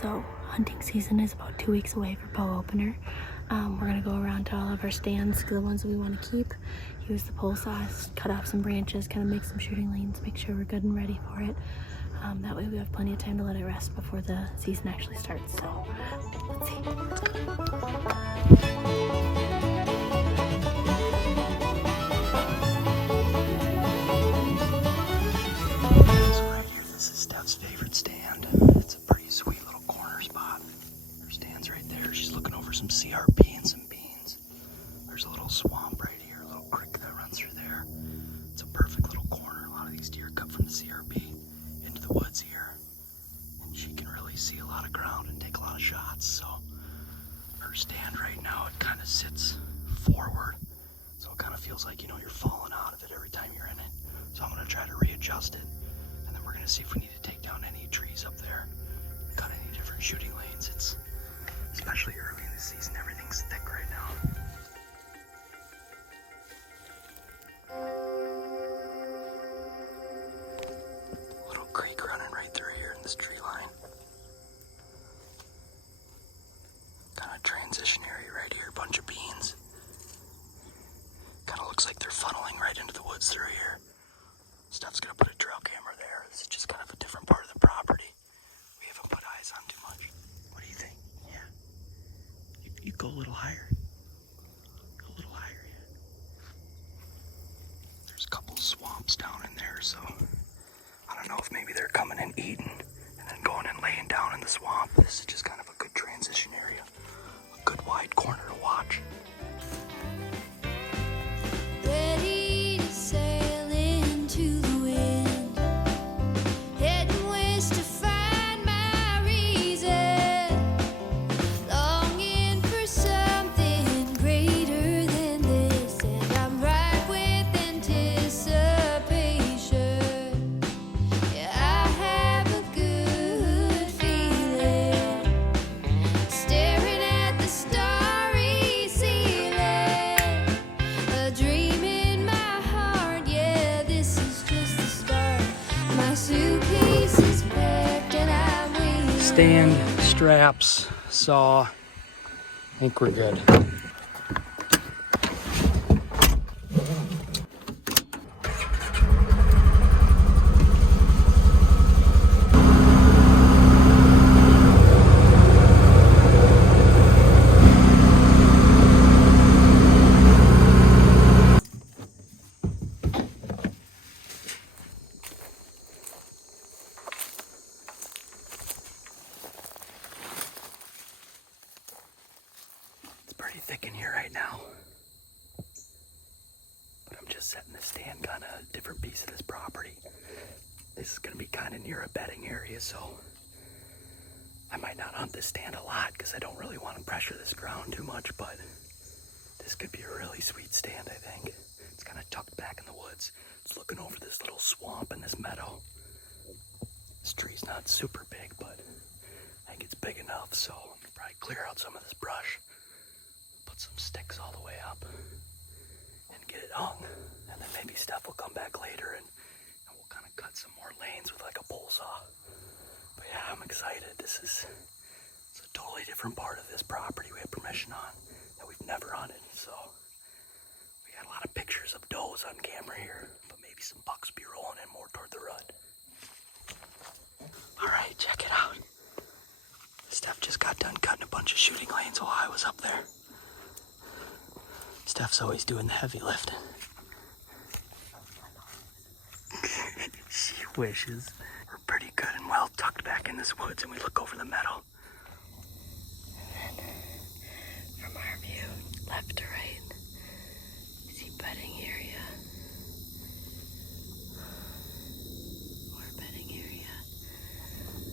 So hunting season is about 2 weeks away for bow opener. We're gonna go around to all of our stands, the ones that we want to keep, use the pole saws, cut off some branches, kind of make some shooting lanes, make sure we're good and ready for it. That way we have plenty of time to let it rest before the season actually starts. So let's see. This is Steph's favorite stand. It's a pretty sweet little corner spot. Her stand's right there. She's looking over some CRP and some beans. There's a little swamp right here, a little creek that runs through there. It's a perfect little corner. A lot of these deer cut from the CRP into the woods here. And she can really see a lot of ground and take a lot of shots. So her stand right now, it kind of sits forward. So it kind of feels like, you know, you're falling out of it every time you're in it. So I'm going to try to readjust it. We're gonna see if we need to take down any trees up there, cut any different shooting lanes. It's especially early in the season, everything's thick right now. Little creek running right through here in this tree line. Kind of transition area right here, bunch of beans. Kind of looks like they're funneling right into the woods through here. Steph's gonna put a trail camera there. This is just kind of a different part of the property we haven't put eyes on too much. What do you think? Yeah. You go a little higher. Go a little higher, yeah. There's a couple swamps down in there, so I don't know if maybe they're coming and eating and then going and laying down in the swamp. This is just kind of a good transition area. A good wide corner to watch. Stand, straps, saw. I think we're good. Pretty thick in here right now, but I'm just setting the stand kind of a different piece of this property. This is going to be kind of near a bedding area, so I might not hunt this stand a lot because I don't really want to pressure this ground too much, but this could be a really sweet stand, I think. It's kind of tucked back in the woods. It's looking over this little swamp and this meadow. This tree's not super big, but I think it's big enough, so I'm going to probably clear out some of this brush. Some sticks all the way up and get it hung, and then maybe Steph will come back later and we'll kind of cut some more lanes with like a pole saw. But yeah, I'm excited. It's a totally different part of this property we have permission on that we've never hunted, so we got a lot of pictures of does on camera here, but maybe some bucks be rolling in more toward the rut. All right, check it out. Steph just got done cutting a bunch of shooting lanes while I was up there. Steph's always doing the heavy lifting. She wishes. We're pretty good and well tucked back in this woods, and we look over the meadow. And then from our view, left to right, you see bedding area. More bedding area.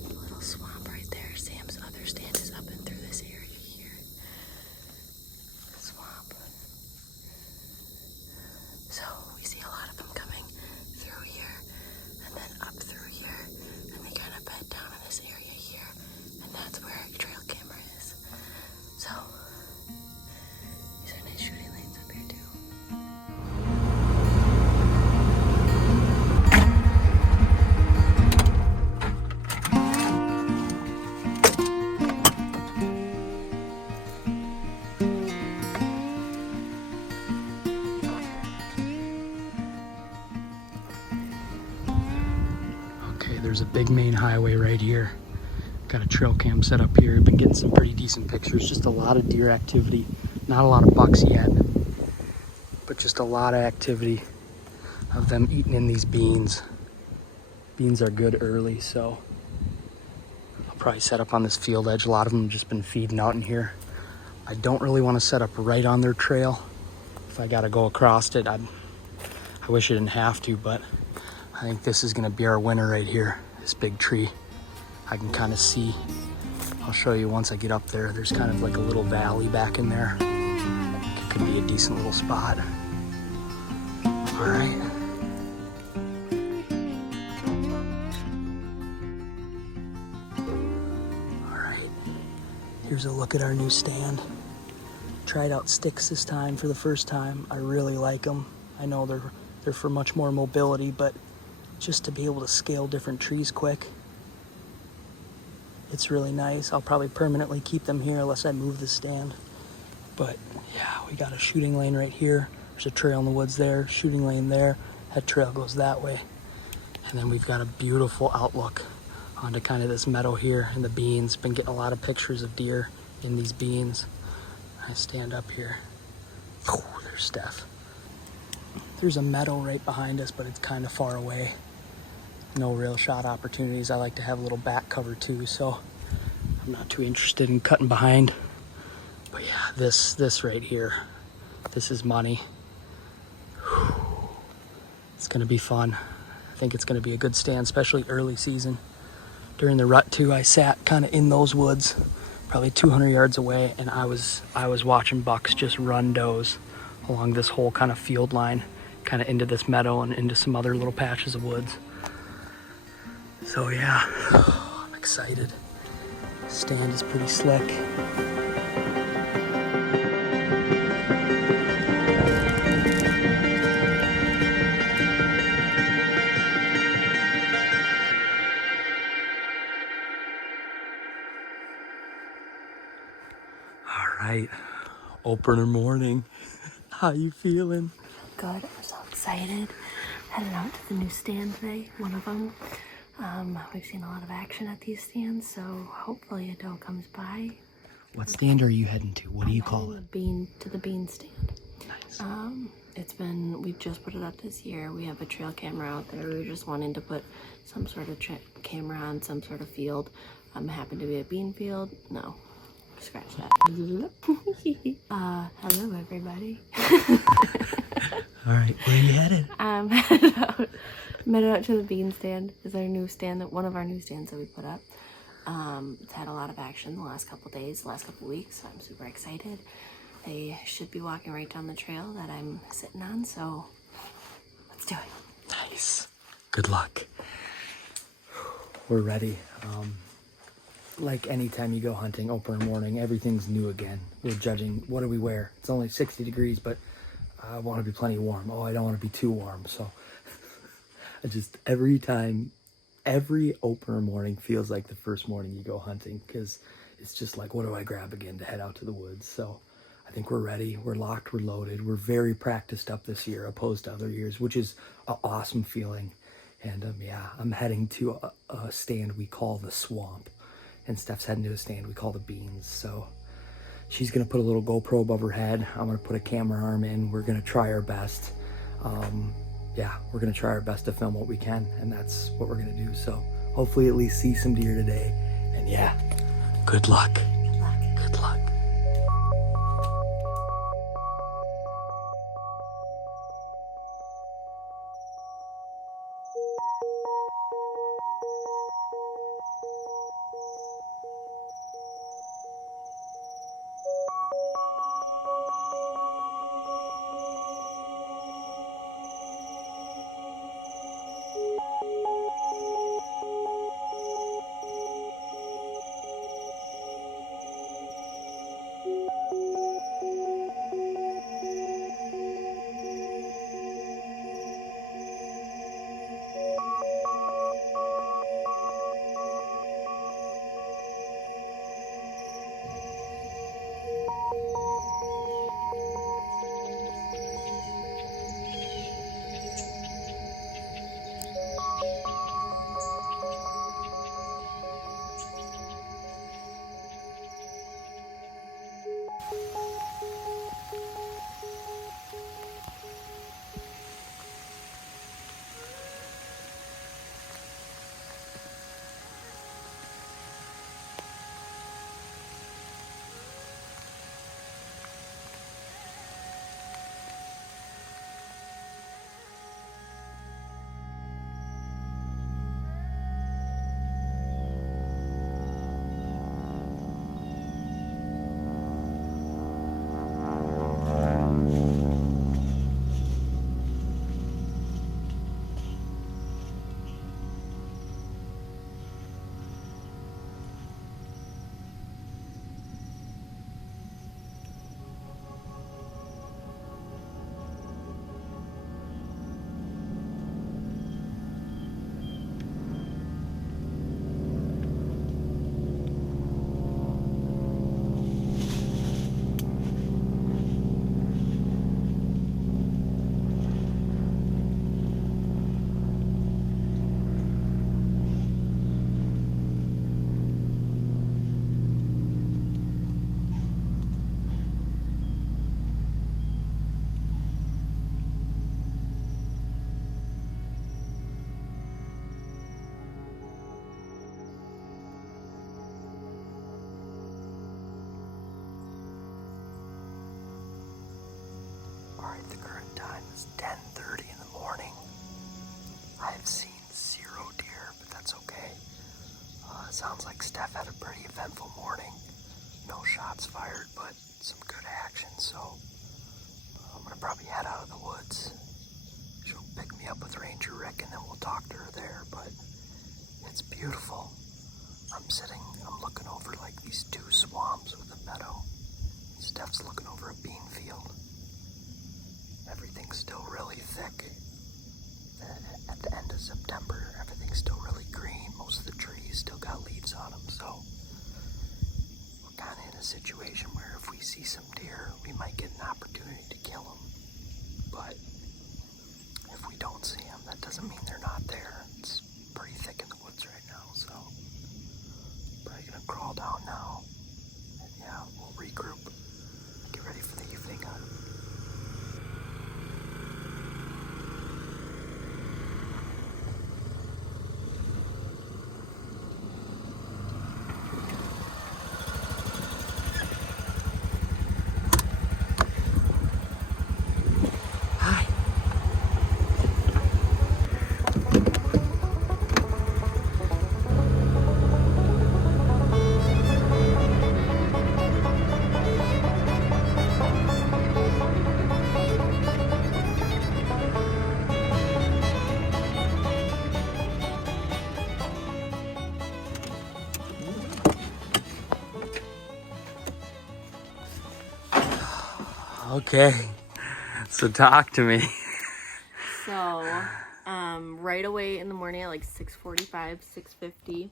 A little swamp right there. Sam's other stand is up and through this area here. The swamp. So we see a lot of them coming through here and then up through here, and they kind of bed down in this area here, and that's where our trail camera is. So these are nice shooting there's a big main highway right here. Got a trail cam set up here. Been getting some pretty decent pictures. Just a lot of deer activity. Not a lot of bucks yet, but just a lot of activity of them eating in these beans. Beans are good early, so I'll probably set up on this field edge. A lot of them have just been feeding out in here. I don't really want to set up right on their trail. If I got to go across it, I wish I didn't have to, but I think this is going to be our winner right here, this big tree. I can kind of see, I'll show you once I get up there, there's kind of like a little valley back in there. It could be a decent little spot. All right. All right, here's a look at our new stand. Tried out sticks this time for the first time. I really like them. I know they're for much more mobility, but just to be able to scale different trees quick, it's really nice. I'll probably permanently keep them here unless I move the stand. But yeah, we got a shooting lane right here. There's a trail in the woods there, shooting lane there. That trail goes that way. And then we've got a beautiful outlook onto kind of this meadow here and the beans. Been getting a lot of pictures of deer in these beans. I stand up here. Oh, there's Steph. There's a meadow right behind us, but it's kind of far away. No real shot opportunities. I like to have a little back cover too, so I'm not too interested in cutting behind. But yeah, this right here, this is money. Whew. It's gonna be fun. I think it's gonna be a good stand, especially early season. During the rut too, I sat kind of in those woods, probably 200 yards away, and I was watching bucks just run does along this whole kind of field line, kind of into this meadow and into some other little patches of woods. So yeah, I'm excited. Stand is pretty slick. All right, opener morning. How you feeling? Good. I'm so excited. Headed out to the new stand today, one of them. We've seen a lot of action at these stands, so hopefully a doe comes by. What stand are you heading to? What do you call it? The bean stand. Nice. We've just put it up this year. We have a trail camera out there. We were just wanting to put some sort of camera on some sort of field. Happened to be a bean field. No, scratch that. Hello everybody. All right, where are you headed? Headed out to the bean stand. Is our new stand, one of our new stands that we put up. It's had a lot of action the last couple days, the last couple weeks, so I'm super excited. They should be walking right down the trail that I'm sitting on, so let's do it. Nice. Good luck. We're ready. Like anytime you go hunting, opener morning, everything's new again. We're judging, what do we wear? It's only 60 degrees, but I want to be plenty warm. Oh, I don't want to be too warm, so every opener morning feels like the first morning you go hunting, because it's just like, what do I grab again to head out to the woods? So I think we're ready. We're locked. We're loaded. We're very practiced up this year opposed to other years, which is an awesome feeling. And yeah, I'm heading to a stand we call the Swamp, and Steph's heading to a stand we call the Beans. So she's gonna put a little GoPro above her head. I'm gonna put a camera arm in. We're gonna try our best. Yeah, we're gonna try our best to film what we can, and that's what we're gonna do. So hopefully at least see some deer today. And yeah, good luck. Good luck. Good luck. eventful morning. No shots fired, but some good action, so I'm gonna probably head out of the woods. She'll pick me up with Ranger Rick and then we'll talk to her there, but it's beautiful. I'm looking over like these two swamps with a meadow. Steph's looking over a bean field. Everything's still really thick. At the end of September, everything's still really green. Most of the trees still got leaves on them, so we're kind of in a situation where if we see some deer, we might get an opportunity to kill them. But if we don't see them, that doesn't mean they're not there. It's pretty thick in the woods right now, so probably gonna crawl down now. And yeah, we'll regroup. Get ready for the evening hunt. Okay, so talk to me. So, right away in the morning at like 6:45, 6:50,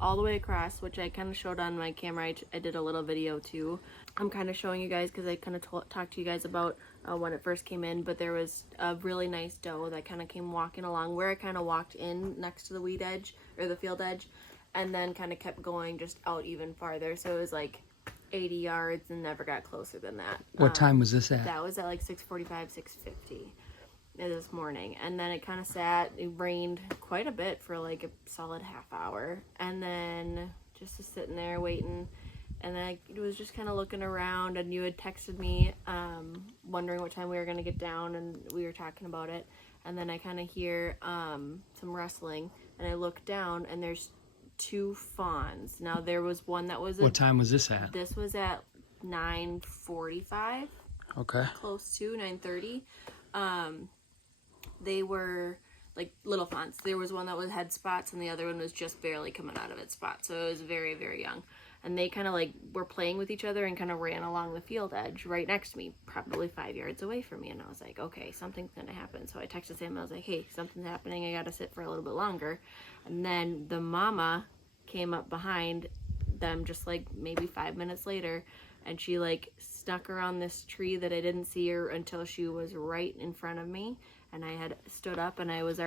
all the way across, which I kind of showed on my camera. I did a little video too. I'm kind of showing you guys because I kind of talked to you guys about when it first came in, but there was a really nice doe that kind of came walking along where I kind of walked in next to the weed edge or the field edge, and then kind of kept going just out even farther. So it was like 80 yards and never got closer than that. What time was this at? That was at like 6:45, 6:50 this morning. And then it kind of sat, it rained quite a bit for like a solid half hour. And then just was sitting there waiting. And then I was just kind of looking around, and you had texted me wondering what time we were going to get down, and we were talking about it. And then I kind of hear some rustling, and I look down, and there's two fawns. Now there was one that was What time was this at? This was at 9:45. Okay. Close to 9:30. They were like little fawns. There was one that had spots, and the other one was just barely coming out of its spot. So it was very, very young. And they kind of like were playing with each other and kind of ran along the field edge right next to me, probably 5 yards away from me. And I was like, okay, something's gonna happen. So I texted him. I was like, hey, something's happening. I gotta sit for a little bit longer. And then the mama came up behind them just like maybe 5 minutes later, and she like snuck around this tree that I didn't see her until she was right in front of me. And I had stood up, and I was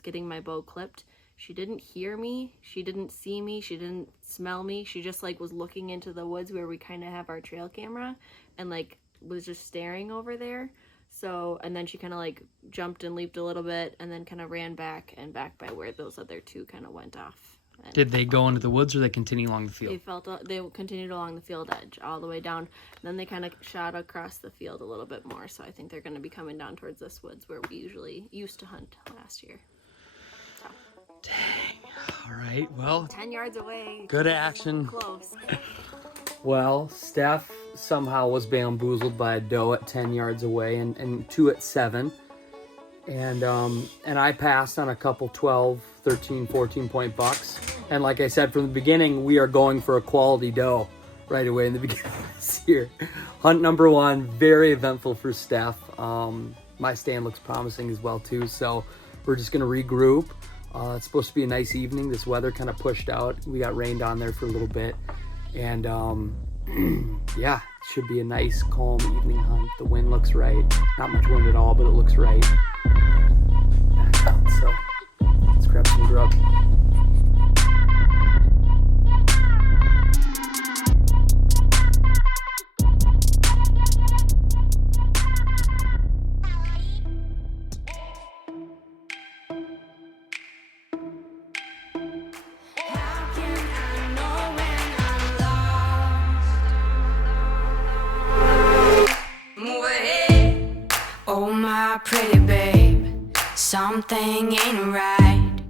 getting my bow clipped. She didn't hear me, she didn't see me, she didn't smell me. She just like was looking into the woods where we kind of have our trail camera, and like was just staring over there. So, and then she kind of like jumped and leaped a little bit, and then kind of ran back by where those other two kind of went off. And did they go into the woods, or they continue along the field? They continued along the field edge all the way down. And then they kind of shot across the field a little bit more. So I think they're going to be coming down towards this woods where we used to hunt last year. So. Dang. All right. Well, 10 yards away. Good action. Close. Well, Steph somehow was bamboozled by a doe at 10 yards away, and two at 7. And I passed on a couple 12, 13, 14 point bucks. And like I said from the beginning, we are going for a quality doe right away in the beginning of this year. Hunt number 1, very eventful for Steph. My stand looks promising as well too. So we're just gonna regroup. It's supposed to be a nice evening. This weather kind of pushed out. We got rained on there for a little bit. And yeah, it should be a nice, calm evening hunt. The wind looks right. Not much wind at all, but it looks right. Back out, so let's grab some grub. Pretty babe, something ain't right.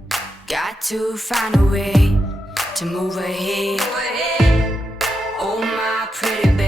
Got to find a way to move ahead. Oh my pretty